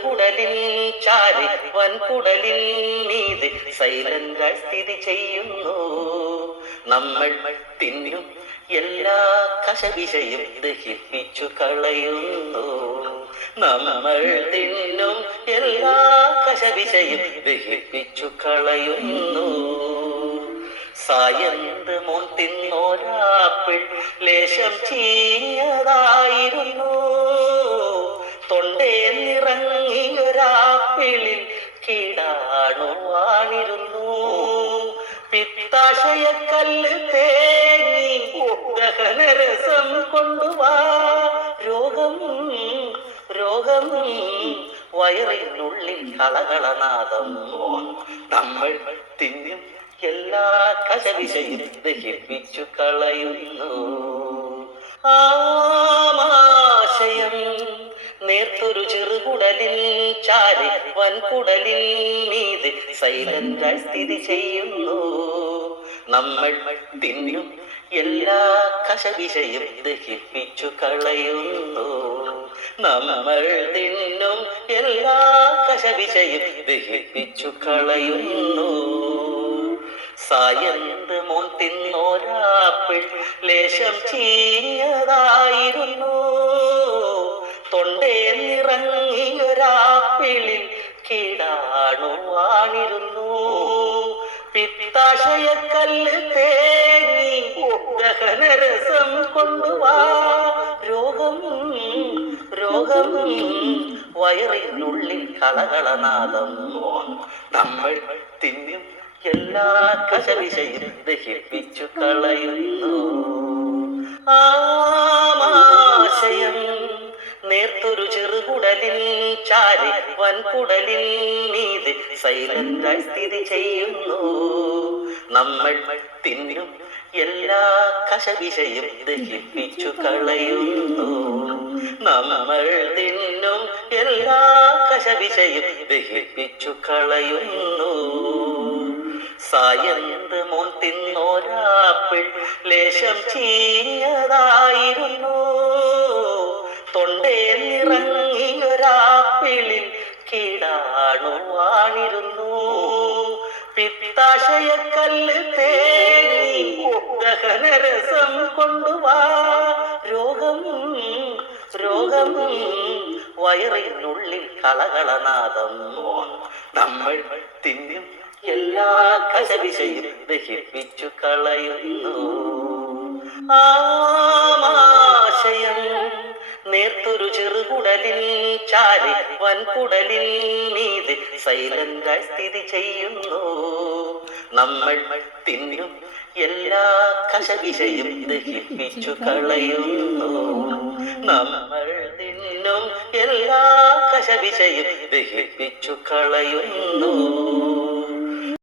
ചെറുകുടലിൽ ചാരി വൻകുടലിൽ മീത് സൈലങ്ങൾ സ്ഥിതി ചെയ്യുന്നു. നമ്മൾ തിന്നും എല്ലാ കശവിശയും ദഹിപ്പിച്ചു കളയുന്നു. നമ്മൾ തിന്നും എല്ലാ കശവിശയും ദഹിപ്പിച്ചു കളയുന്നു. സായന്ത് മോൻ തിന്നോരാപ്പിൾ ലേശം ചീഞ്ഞതായിരുന്നു. തൊണ്ടേ നിറങ്ങിയൊരാപ്പിളിൽ കീടാണുവാണിരുന്നു പിത്താശയക്കല്ല് തേങ്ങി ദഹനരസം കൊണ്ടുവാ. രോഗം രോഗം വയറിനുള്ളിൽ കളകളനാദം. നമ്മൾ തിന്നും എല്ലാ കശവിശയും ദഹിപ്പിച്ചു കളയുന്നു. ആമാശയം ചെറുകുടലിൽ ചാരി വൻകുടലിൽ മീത് സൈലന്റായി സ്ഥിതി ചെയ്യുന്നു. നമ്മൾ തിന്നും എല്ലാ കശവിഷയും ദഹിപ്പിച്ചു കളയുന്നു. നമ്മൾ തിന്നും എല്ലാ കശവിഷയും ദഹിപ്പിച്ചു കളയുന്നു. സായന്ത് മോൻ തിന്നോരാപ്പിൾ ലേശം ചീഞ്ഞതായിരുന്നു കീടാണുവാണിരുന്നു പിത്താശയക്കല്ല് തേങ്ങി ദഹനരസം കൊണ്ടുവാ രോഗം രോഗം വയറിനുള്ളിൽ കളകളനാദം നമ്മൾ തിന്നും എല്ലാ കശവിശയും ദഹിപ്പിച്ചു കളയുന്നു. ആമാശയം നേർത്തൊരു ചെറുകുടലിൽ ചാരി വൻകുടലിൽ മീത് സൈലന്റായി സ്ഥിതി ചെയ്യുന്നു. നമ്മൾ തിന്നും എല്ലാ കശവിഷയും ദഹിപ്പിച്ചു കളയുന്നു. നമ്മൾ തിന്നും എല്ലാ കശവിഷയും ദഹിപ്പിച്ചു കളയുന്നു. സായന്ത് മോൻ തിന്നോരാപ്പിൾ ലേശം ചീഞ്ഞതായിരുന്നു. തൊണ്ടേ നിറങ്ങിയൊരാപ്പിളിൽ കീടാണുവാണിരുന്നു. പിത്താശയക്കല്ല് തേങ്ങി ദഹനരസം കൊണ്ടുവാ രോഗം രോഗം വയറിനുള്ളിൽ കളകളനാദം. നമ്മൾ തിന്നും എല്ലാ കശവിശയും ദഹിപ്പിച്ചു കളയുന്നു. ആമാശയം ചെറുകുടലിൽ ചാരി വൻകുടലിൽ മീത് സൈലന്റായി സ്ഥിതി ചെയ്യുന്നു. നമ്മൾ തിന്നും എല്ലാ കശവിശയും ദഹിപ്പിച്ചു കളയുന്നു. നമ്മൾ തിന്നും എല്ലാ കശവിശയും ദഹിപ്പിച്ചു കളയുന്നു.